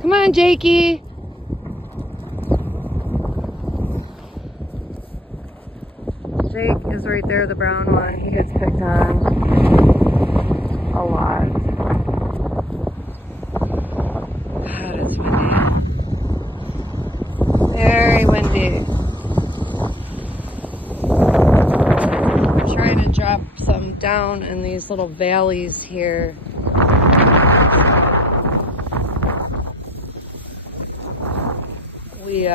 Come on, Jakey. Jake is right there, the brown one. He gets picked on a lot. God, it's windy. Very windy. I'm trying to drop some down in these little valleys here. We